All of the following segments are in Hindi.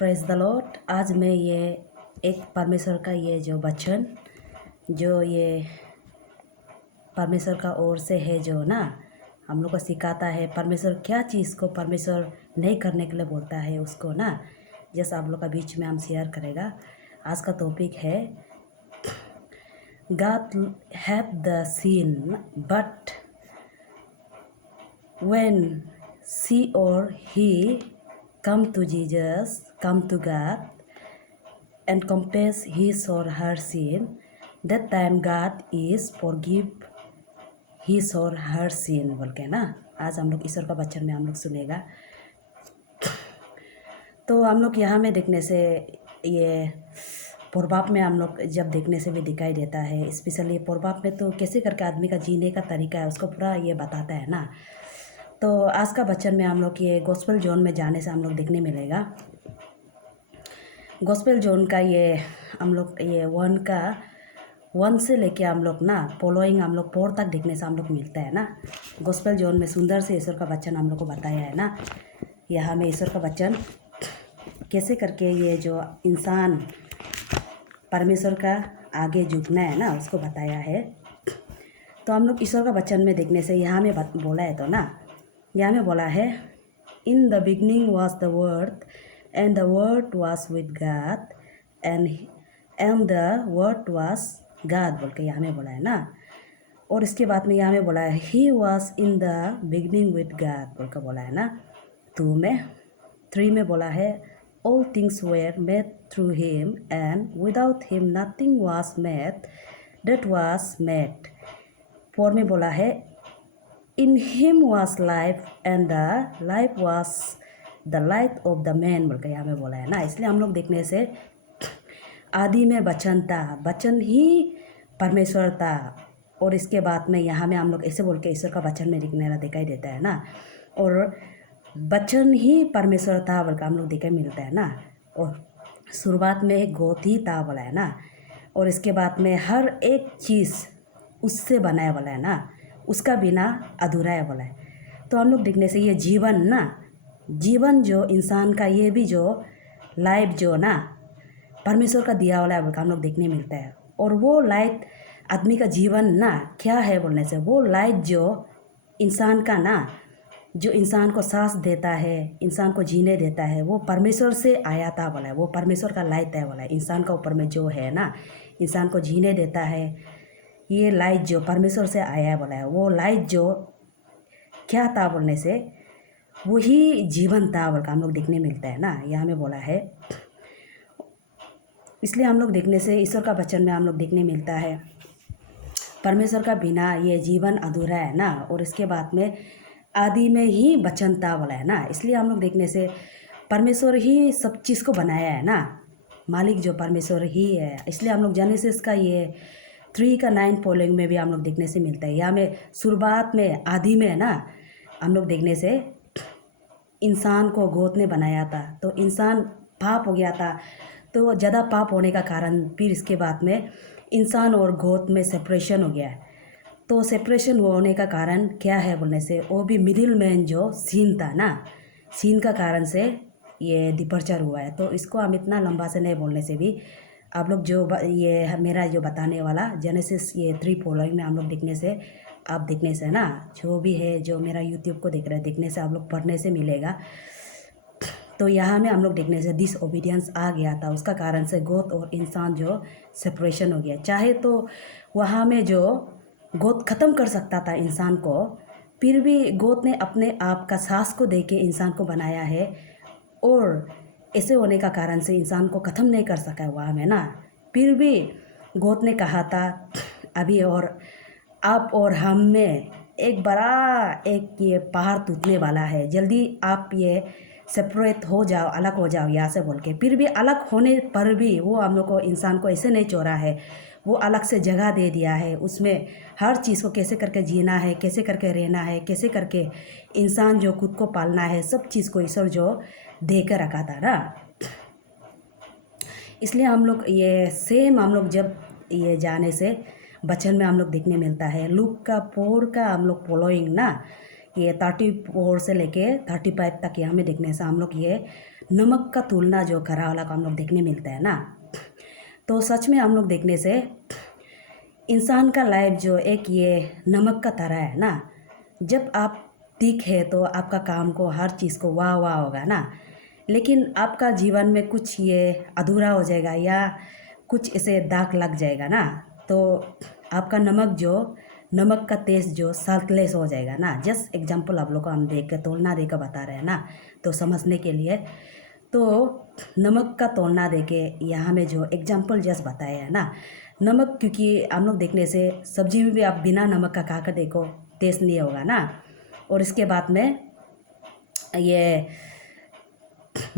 Praise the Lord. आज मैं ये एक परमेश्वर का ये जो वचन जो ये परमेश्वर का ओर से है जो ना हम लोग को सिखाता है परमेश्वर क्या चीज़ को परमेश्वर नहीं करने के लिए बोलता है उसको ना जैसे आप लोग का बीच में हम शेयर करेगा। आज का टॉपिक है God had the sin but when she or he come to Jesus, come to God and confess his or her sin, that time God is forgive his or her sin बोल के ना आज हम लोग ईश्वर का वचन में हम लोग सुनेगा। तो हम लोग यहाँ में देखने से ये प्रभाव में हम लोग जब देखने से भी दिखाई देता है, स्पेशली प्रभाव में तो कैसे करके आदमी का जीने का तरीका है उसको पूरा ये बताता है ना। तो आज का वचन में हम लोग ये गॉस्पेल जोन में जाने से हम लोग देखने मिलेगा। गॉस्पेल जोन का ये हम लोग ये वन से लेके हम लोग ना फॉलोइंग हम लोग 4 तक देखने से हम लोग मिलता है ना। गॉस्पेल जोन में सुंदर से ईश्वर का वचन हम लोग को बताया है ना। यहाँ में ईश्वर का वचन कैसे करके ये जो इंसान परमेश्वर का आगे झुकना है ना उसको बताया है। तो हम लोग ईश्वर का वचन में देखने से यहाँ में बोला है तो ना यहाँ में बोला है in the beginning was the word and the word was with God and the word was God बोल के यहाँ में बोला है ना। और इसके बाद में यहाँ में बोला है he was in the beginning with God बोल कर बोला है ना। 2 में 3 में बोला है all things were made through him and without him nothing was made that was made। 4 में बोला है in him was life and the life was the light of the man बोल कर यहाँ में बोला है ना। इसलिए हम लोग देखने से आदि में वचन था, वचन ही परमेश्वर था। और इसके बाद में यहाँ में हम लोग ऐसे बोल के ईश्वर का वचन में दिखाई देता है ना। और वचन ही परमेश्वर था बोल कर हम लोग दिखाई मिलता है ना। और शुरुआत में एक गोद ही था बोला है ना। और इसके बाद में हर एक चीज़ उससे बनाया बोला है ना, उसका बिना अधूरा है बोला है। तो हम लोग देखने से ये जीवन ना, जीवन जो इंसान का ये भी जो लाइफ जो ना परमेश्वर का दिया वाला है बोल कर हम लोग देखने मिलता है। और वो लाइट आदमी का जीवन ना क्या है बोलने से वो लाइट जो इंसान का ना जो इंसान को सांस देता है, इंसान को जीने देता है, वो परमेश्वर से आया था बोला है। वो परमेश्वर का लाइट है बोला है। इंसान का ऊपर में जो है ना इंसान को जीने देता है, ये लाइट जो परमेश्वर से आया है बोला है। वो लाइट जो क्या था बोलने से वही जीवन था बोल का हम लोग देखने मिलता है ना यहाँ में बोला है। इसलिए हम लोग देखने से ईश्वर का वचन में हम लोग देखने मिलता है परमेश्वर का बिना ये जीवन अधूरा है ना। और इसके बाद में आदि में ही वचन था बोला है ना। इसलिए हम लोग देखने से परमेश्वर ही सब चीज़ को बनाया है ना, मालिक जो परमेश्वर ही है। इसलिए हम लोग जेनेसिस का ये 3 का 9 फॉलोइंग में भी हम लोग देखने से मिलता है। यहाँ में शुरुआत में आदि में है ना हम लोग देखने से इंसान को गोद ने बनाया था। तो इंसान पाप हो गया था, तो ज़्यादा पाप होने का कारण फिर इसके बाद में इंसान और गोद में सेपरेशन हो गया है। तो सेपरेशन होने का कारण क्या है बोलने से वो भी मिडिल मैन जो सीन था ना, सीन का कारण से ये डिपर्चर हुआ है। तो इसको हम इतना लंबा से नहीं बोलने से भी आप लोग जो ये मेरा जो बताने वाला जेनेसिस ये 3 फॉलोइंग में हम लोग देखने से आप देखने से ना जो भी है जो मेरा यूट्यूब को देख रहे हैं देखने से आप लोग पढ़ने से मिलेगा। तो यहाँ में हम लोग देखने से डिसओबीडियंस आ गया था, उसका कारण से गोद और इंसान जो सेपरेशन हो गया। चाहे तो वहाँ में जो गोद ख़त्म कर सकता था इंसान को, फिर भी गोद ने अपने आप का सांस को दे के इंसान को बनाया है। और ऐसे होने का कारण से इंसान को ख़त्म नहीं कर सका है वहाँ में ना। फिर भी गोद ने कहा था अभी और आप और हम में एक बड़ा एक ये पहाड़ टूटने वाला है, जल्दी आप ये सेपरेट हो जाओ, अलग हो जाओ यहाँ से बोल के। फिर भी अलग होने पर भी वो हम लोग को इंसान को ऐसे नहीं छोड़ा है, वो अलग से जगह दे दिया है। उसमें हर चीज़ को कैसे करके जीना है, कैसे करके रहना है, कैसे करके इंसान जो खुद को पालना है, सब चीज़ को ईश्वर जो दे कर रखा था ना। इसलिए हम लोग ये सेम हम लोग जब ये जाने से वचन में हम लोग देखने मिलता है लूक का 4 का हम लोग फॉलोइंग ना ये 34 से लेके 35 तक यहाँ में देखने से हम लोग ये नमक का तुलना जो करा वाला को हम लोग देखने मिलता है ना। तो सच में हम लोग देखने से इंसान का लाइफ जो एक ये नमक का तरह है ना। जब आप ठीक है तो आपका काम को हर चीज़ को वाह वाह होगा ना, लेकिन आपका जीवन में कुछ ये अधूरा हो जाएगा या कुछ ऐसे दाग लग जाएगा ना, तो आपका नमक का टेस्ट जो साल्टलेस हो जाएगा ना। जस्ट एग्जांपल आप लोग को हम देख के तोलना दे कर बता रहे हैं ना, तो समझने के लिए। तो नमक का तोलना दे के यहाँ में जो एग्जांपल जस्ट बताया है ना, नमक क्योंकि हम लोग देखने से सब्जी में भी आप बिना नमक का खा कर देखो, टेस्ट नहीं होगा ना। और इसके बाद में ये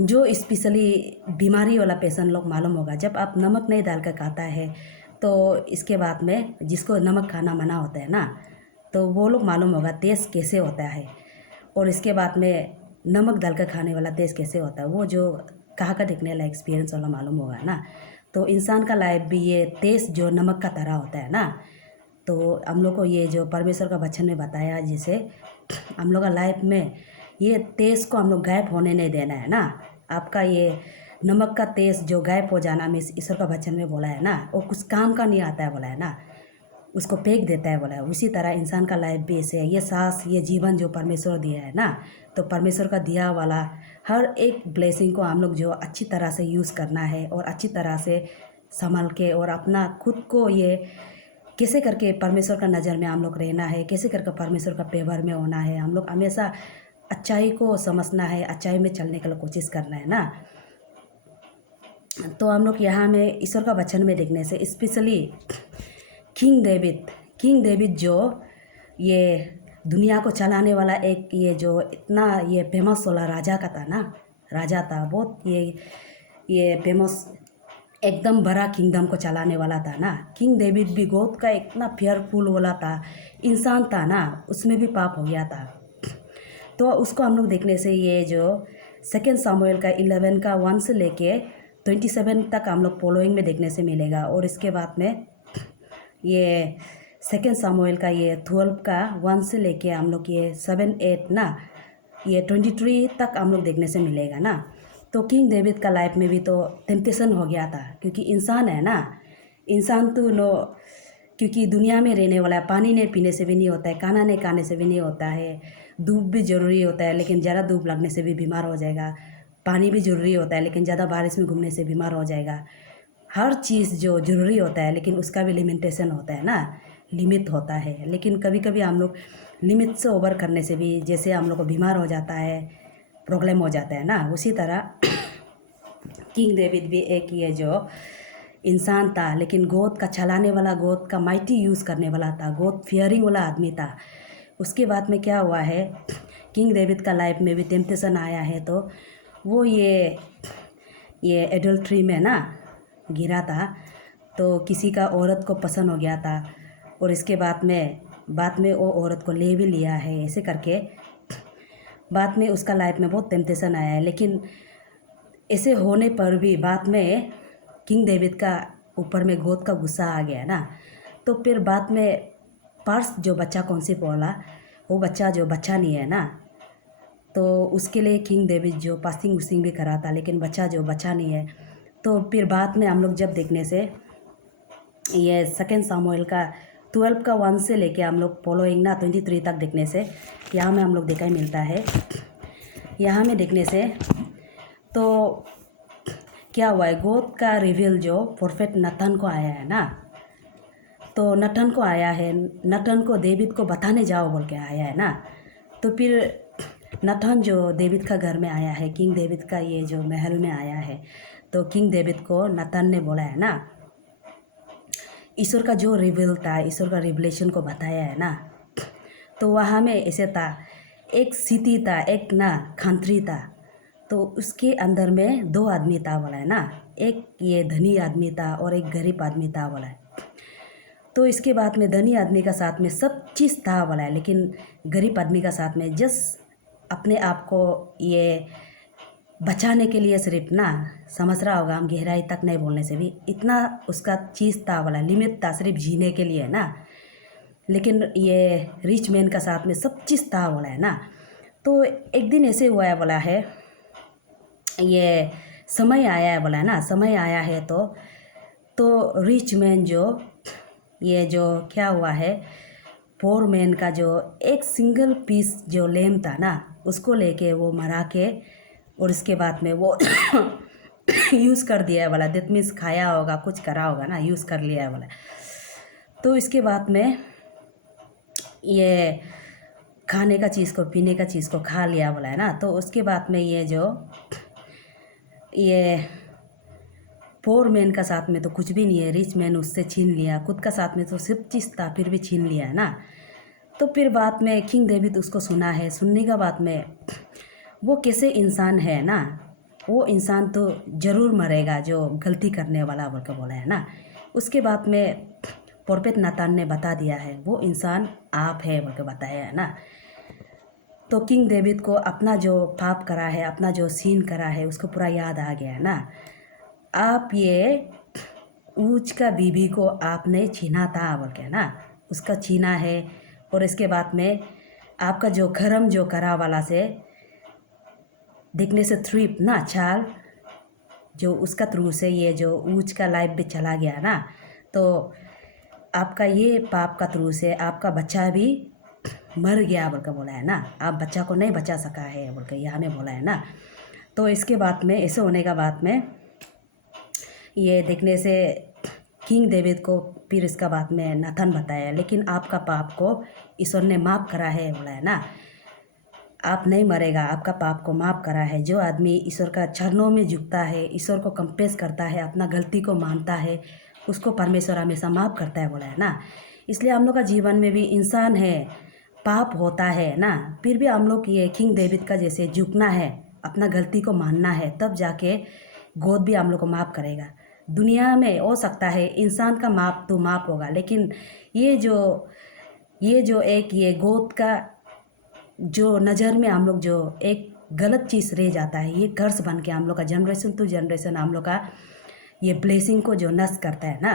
जो स्पेशली बीमारी वाला पेशेंट लोग मालूम होगा, जब आप नमक नहीं डाल कर खाता है तो इसके बाद में जिसको नमक खाना मना होता है ना, तो वो लोग मालूम होगा टेस्ट कैसे होता है। और इसके बाद में नमक डालकर खाने वाला टेस्ट कैसे होता है, वो जो कहा का देखने वाला एक्सपीरियंस वाला मालूम होगा ना। तो इंसान का लाइफ भी ये टेस्ट जो नमक का तरह होता है ना। तो हम लोग को ये जो परमेश्वर का वचन में बताया, जिसे हम लोग का लाइफ में ये टेस्ट को हम लोग गायब होने नहीं देना है ना। आपका ये नमक का टेस्ट जो गायब हो जाना में ईश्वर का वचन में बोला है ना, वो कुछ काम का नहीं आता है बोला है ना, उसको फेंक देता है बोला है। उसी तरह इंसान का लाइफ भी ऐसे है। ये सांस, ये जीवन जो परमेश्वर दिया है ना, तो परमेश्वर का दिया वाला हर एक ब्लेसिंग को हम लोग जो अच्छी तरह से यूज़ करना है और अच्छी तरह से संभाल के और अपना खुद को ये कैसे करके परमेश्वर का नज़र में हम लोग रहना है, कैसे करके परमेश्वर का फेवर में होना है। हम लोग हमेशा अच्छाई को समझना है, अच्छाई में चलने के लिए कोशिश करना है ना। तो हम लोग यहाँ में ईश्वर का वचन में देखने से स्पेशली किंग डेविड जो ये दुनिया को चलाने वाला एक ये जो इतना ये फेमस वाला राजा का था ना, राजा था बहुत ये फेमस एकदम बड़ा किंगडम को चलाने वाला था ना। किंग डेविड भी गॉड का इतना फेयरफुल वाला था, इंसान था ना, उसमें भी पाप हो गया था। तो उसको हम लोग देखने से ये जो 2 सामुएल का 11 का 1 से लेके 27 तक हम लोग फॉलोइंग में देखने से मिलेगा। और इसके बाद में ये 2 सामुएल का ये 12 का 1 से लेके हम लोग ये 7 8 ना, ये 23 तक हम लोग देखने से मिलेगा ना। तो किंग डेविड का लाइफ में भी तो टेम्पटेशन हो गया था, क्योंकि इंसान है ना, इंसान तो नो क्योंकि दुनिया में रहने वाला है। पानी नहीं पीने से भी नहीं होता है, खाना नहीं खाने से भी नहीं होता है, धूप भी ज़रूरी होता है लेकिन ज़्यादा धूप लगने से भी बीमार हो जाएगा, पानी भी ज़रूरी होता है लेकिन ज़्यादा बारिश में घूमने से बीमार हो जाएगा। हर चीज़ जो ज़रूरी होता है लेकिन उसका भी लिमिटेशन होता है ना, लिमिट होता है। लेकिन कभी कभी हम लोग लिमिट से ओवर करने से भी जैसे हम लोग को बीमार हो जाता है, प्रॉब्लम हो जाता है ना। उसी तरह किंग डेविड भी एक ये जो इंसान था, लेकिन गॉड का चलाने वाला, गॉड का माइटी यूज़ करने वाला था, गॉड फियरिंग वाला आदमी था। उसके बाद में क्या हुआ है, किंग डेविड का लाइफ में भी टेम्पटेशन आया है, तो वो ये एडल्ट्री में ना गिरा था। तो किसी का औरत को पसंद हो गया था और इसके बाद में वो औरत को ले भी लिया है। ऐसे करके बाद में उसका लाइफ में बहुत टेम्पटेशन आया है। लेकिन ऐसे होने पर भी बाद में किंग डेविड का ऊपर में गॉड का गुस्सा आ गया ना। तो फिर बाद में पर्स जो बच्चा कौन सी बोला, वो बच्चा जो बच्चा नहीं है ना, तो उसके लिए किंग डेविड जो पास्टिंग उस्टिंग भी करा था, लेकिन बच्चा जो बच्चा नहीं है। तो फिर बाद में हम लोग जब देखने से ये 2 सामुएल का 12 का 1 से लेके हम लोग फॉलोइंग ना 23 तक देखने से यहाँ में हम लोग देखा ही मिलता है। यहाँ में देखने से तो क्या हुआ है, गॉड का रिवील जो प्रोफेट नथन को आया है ना, तो नथन को आया है, नथन को डेविड को बताने जाओ बोल के आया है ना। तो फिर नथन जो डेविड का घर में आया है, किंग डेविड का ये जो महल में आया है, तो किंग डेविड को नथन ने बोला है ना, ईश्वर का जो रिवील था, ईश्वर का रिवलेशन को बताया है ना। तो वहाँ में ऐसे था, एक सिटी था, एक ना कंट्री था, तो उसके अंदर में 2 आदमी था बोला है ना, एक ये धनी आदमी था और एक गरीब आदमी था बोला है। तो इसके बाद में धनी आदमी का साथ में सब चीज़ था बोला है, लेकिन गरीब आदमी का साथ में जस्ट अपने आप को ये बचाने के लिए सिर्फ ना, समझ रहा होगा, हम गहराई तक नहीं बोलने से भी इतना उसका चीज़ था बोला, लिमिट था सिर्फ जीने के लिए ना। लेकिन ये रिच मैन का साथ में सब चीज़ था बोला है ना। तो एक दिन ऐसे हुआ है बोला है, ये समय आया है बोला है ना, समय आया है तो रिच मैन जो ये जो क्या हुआ है, पोर मैन का जो एक सिंगल पीस जो लेम था ना, उसको लेके वो मरा के और इसके बाद में वो यूज़ कर दिया है बोला। दैट मीन्स खाया होगा, कुछ करा होगा ना, यूज़ कर लिया है बोला। तो इसके बाद में ये खाने का चीज़ को, पीने का चीज़ को खा लिया बोला है ना। तो उसके बाद में ये पोर मैन का साथ में तो कुछ भी नहीं है, रिच मैन उससे छीन लिया, खुद का साथ में तो सिर्फ चीज़ था फिर भी छीन लिया है ना। तो फिर बाद में किंग डेविड उसको सुना है, सुनने का बाद में वो कैसे इंसान है ना, वो इंसान तो ज़रूर मरेगा जो गलती करने वाला बोल के बोला है ना। उसके बाद में प्रोफेट नातान ने बता दिया है वो इंसान आप है बोल के बताया है ना। तो किंग डेविड को अपना जो पाप करा है, अपना जो सीन करा है, उसको पूरा याद आ गया है ना। आप ये ऊज का बीबी को आपने छीना था बोल के ना, उसका छीना है। और इसके बाद में आपका जो खरम जो करा वाला से देखने से थ्रिप ना चाल जो उसका थ्रू से ये जो ऊज का लाइफ भी चला गया ना। तो आपका ये पाप का थ्रू से आपका बच्चा भी मर गया बोल कर बोला है ना। आप बच्चा को नहीं बचा सका है बोल कर यहाँ में बोला है ना। तो इसके बाद में ऐसे होने का बाद में ये देखने से किंग डेविड को फिर इसका बाद में नाथन बताया, लेकिन आपका पाप को ईश्वर ने माफ़ करा है बोला है ना। आप नहीं मरेगा, आपका पाप को माफ़ करा है। जो आदमी ईश्वर का चरणों में झुकता है, ईश्वर को कंपेस करता है, अपना गलती को मानता है, उसको परमेश्वर हमेशा माफ़ करता है बोला है ना। इसलिए हम लोग का जीवन में भी इंसान है, पाप होता है ना, फिर भी हम लोग ये किंग डेविड का जैसे झुकना है, अपना गलती को मानना है, तब जाके गॉड भी हम लोग को माफ़ करेगा। दुनिया में हो सकता है इंसान का माफ़ तो माफ़ होगा, लेकिन ये जो एक ये गॉड का जो नज़र में हम लोग जो एक गलत चीज़ रह जाता है, ये कर्स बन के हम लोग का जनरेशन टू जनरेशन हम लोग का ये ब्लेसिंग को जो नष्ट करता है ना।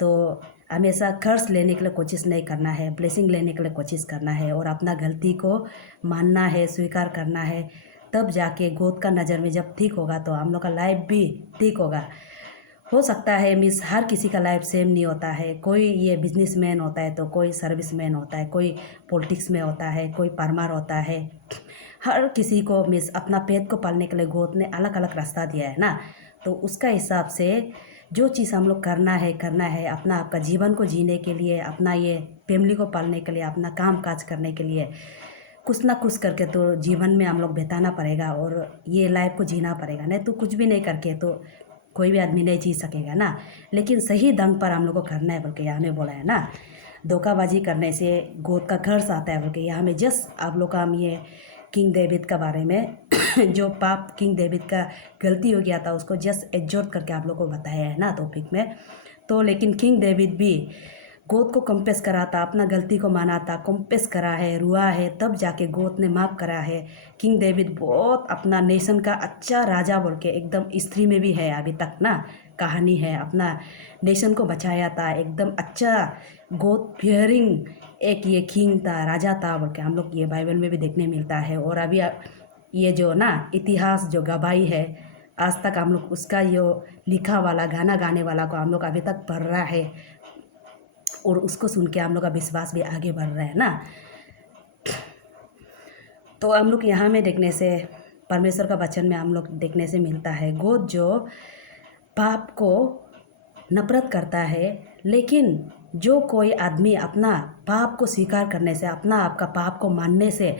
तो हमेशा कर्स लेने के लिए कोशिश नहीं करना है, ब्लेसिंग लेने के लिए कोशिश करना है और अपना गलती को मानना है, स्वीकार करना है। तब जाके गॉड का नज़र में जब ठीक होगा तो हम लोग का लाइफ भी ठीक होगा। हो सकता है मिस हर किसी का लाइफ सेम नहीं होता है। कोई ये बिजनेसमैन होता है तो कोई सर्विसमैन होता है, कोई पॉलिटिक्स में होता है, कोई परमार होता है। हर किसी को मिस अपना पेट को पालने के लिए गॉड ने अलग अलग रास्ता दिया है ना। तो उसका हिसाब से जो चीज़ हम लोग करना है अपना आपका जीवन को जीने के लिए, अपना ये फैमिली को पालने के लिए, अपना काम काज करने के लिए कुछ ना कुछ करके तो जीवन में हम लोग बिताना पड़ेगा और ये लाइफ को जीना पड़ेगा। नहीं तो कुछ भी नहीं करके तो कोई भी आदमी नहीं जी सकेगा ना। लेकिन सही ढंग पर हम लोग को करना है बोल के यहाँ में बोला है ना। धोखाबाजी करने से गोद का खर्च आता है बोल के यहाँ में जस्ट आप लोग का हम ये किंग डेविड का बारे में जो पाप किंग डेविड का गलती हो गया था उसको जस्ट एडजॉर्ट करके आप लोग को बताया है ना टॉपिक में। तो लेकिन किंग डेविड भी गोद को कंपेस करा था, अपना गलती को माना था, कंपेस करा है, रुआ है, तब जाके गोद ने माफ़ करा है। किंग डेविड बहुत अपना नेशन का अच्छा राजा बोल के एकदम हिस्ट्री में भी है अभी तक ना, कहानी है, अपना नेशन को बचाया था, एकदम अच्छा गोद फियरिंग एक ये किंग था, राजा था बोल के हम लोग ये बाइबल में भी देखने मिलता है। और अभी ये जो ना इतिहास जो गवाही है आज तक हम लोग उसका जो लिखा वाला गाना गाने वाला को हम लोग अभी तक पढ़ रहा है और उसको सुन के हम लोग का विश्वास भी आगे बढ़ रहा है ना। तो हम लोग यहाँ में देखने से परमेश्वर का वचन में हम लोग देखने से मिलता है गॉड जो पाप को नफरत करता है, लेकिन जो कोई आदमी अपना पाप को स्वीकार करने से, अपना आपका पाप को मानने से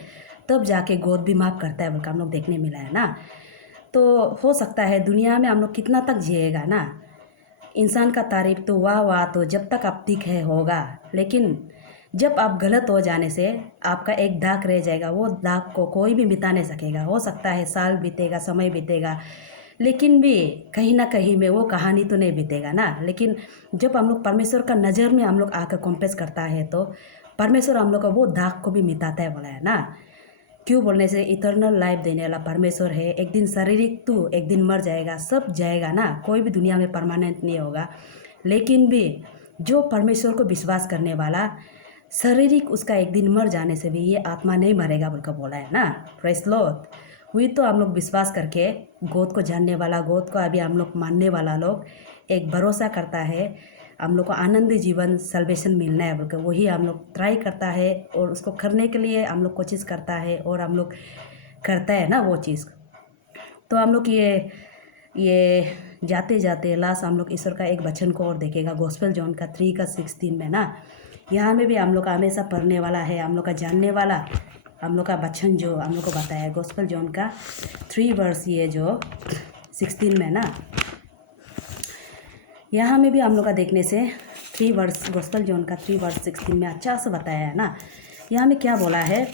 तब जाके गॉड भी माफ़ करता है बल्कि हम लोग देखने मिला है ना। तो हो सकता है दुनिया में हम लोग कितना तक जिएगा ना, इंसान का तारीफ तो वाह तो जब तक आप ठीक है होगा, लेकिन जब आप गलत हो जाने से आपका एक दाग रह जाएगा, वो दाग को कोई भी मिटा नहीं सकेगा। हो सकता है साल बीतेगा, समय बीतेगा, लेकिन भी कहीं ना कहीं में वो कहानी तो नहीं बीतेगा ना। लेकिन जब हम लोग परमेश्वर का नज़र में हम लोग आकर कॉम्पेस करता है तो परमेश्वर हम लोग का वो दाग को भी मिटाता है बोला है ना। क्यों बोलने से इटर्नल लाइफ देने वाला परमेश्वर है। एक दिन शारीरिक तू एक दिन मर जाएगा, सब जाएगा ना, कोई भी दुनिया में परमानेंट नहीं होगा। लेकिन भी जो परमेश्वर को विश्वास करने वाला शारीरिक उसका एक दिन मर जाने से भी ये आत्मा नहीं मरेगा बोलकर बोला है ना। Praise Lord. वही तो हम लोग विश्वास करके गोद को जानने वाला, गोद को अभी हम लोग मानने वाला लोग एक भरोसा करता है हम लोग को आनंदी जीवन सल्वेशन मिलना है बोलकर, वही हम लोग ट्राई करता है और उसको करने के लिए हम लोग कोशिश करता है और हम लोग करता है ना वो चीज़। तो हम लोग ये जाते जाते लास्ट हम लोग ईश्वर का एक वचन को और देखेगा, गॉस्पेल जॉन का 3:16 में ना, यहाँ में भी हम लोग का हमेशा पढ़ने वाला है, हम लोग का जानने वाला हम लोग का वचन जो हम लोग को बताया है गॉस्पेल जॉन का 3 वर्स ये जो 16 में ना, यहाँ में भी हम लोग का देखने से 3 वर्स गॉस्पेल जॉन का 3 वर्स 16 में अच्छा से बताया है ना। यहाँ में क्या बोला है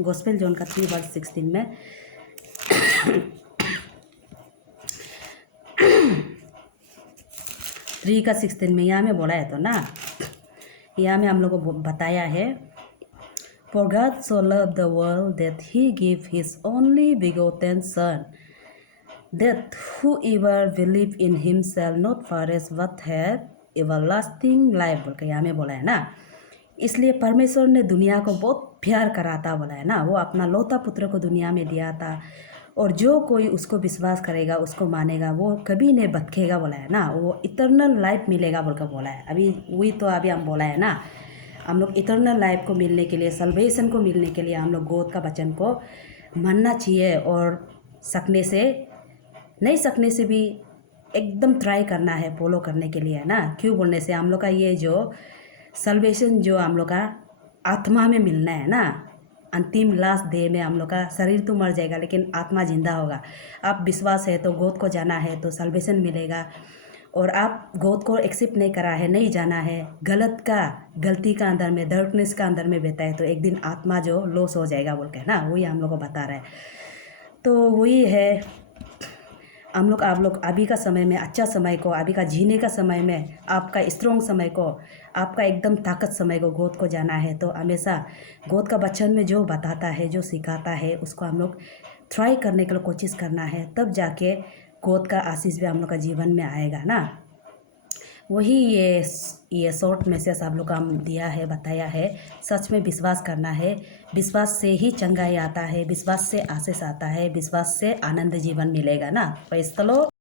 गॉस्पेल जॉन का 3 वर्स 16 में 3:16 में यहाँ में बोला है तो ना, यहाँ में हम लोग को बताया है, For God so loved the world that he gave his only begotten Son, that whoever believe in him shall not perish but have everlasting life बोल के यहाँ में बोला है ना। इसलिए परमेश्वर ने दुनिया को बहुत प्यार करा था बोला है ना, वो अपना लौता पुत्र को दुनिया में दिया था और जो कोई उसको विश्वास करेगा उसको मानेगा वो कभी नहीं भटकेगा बोला है ना, वो इटर्नल लाइफ मिलेगा बोल कर बोला है। अभी वही तो अभी हम बोला है ना, हम लोग इटर्नल लाइफ को मिलने के लिए, सल्वेशन को मिलने के लिए हम लोग गोद का वचन को मानना चाहिए और सकने से नहीं सकने से भी एकदम ट्राई करना है फॉलो करने के लिए है ना। क्यों बोलने से हम लोग का ये जो सल्वेशन जो हम लोग का आत्मा में मिलना है ना, अंतिम लास्ट डे में हम लोग का शरीर तो मर जाएगा लेकिन आत्मा जिंदा होगा। आप विश्वास है तो गोद को जाना है तो सल्वेशन मिलेगा, और आप गोद को एक्सेप्ट नहीं करा है, नहीं जाना है, गलती का अंदर में, डार्कनेस का अंदर में बैठा है तो एक दिन आत्मा जो लॉस हो जाएगा बोल के ना, वही हम लोग को बता रहा है। तो वही है हम लोग आप लोग अभी का समय में, अच्छा समय को, अभी का जीने का समय में, आपका स्ट्रॉन्ग समय को, आपका एकदम ताकत समय को गोद को जाना है तो हमेशा गोद का वचन में जो बताता है, जो सिखाता है उसको हम लोग ट्राई करने के लिए कोशिश करना है, तब जाके गोद का आशीष भी हम लोग का जीवन में आएगा ना। वही ये शॉर्ट मैसेज आप लोग का हम दिया है, बताया है। सच में विश्वास करना है, विश्वास से ही चंगाई आता है, विश्वास से आशीष आता है, विश्वास से आनंद जीवन मिलेगा ना। Praise the Lord.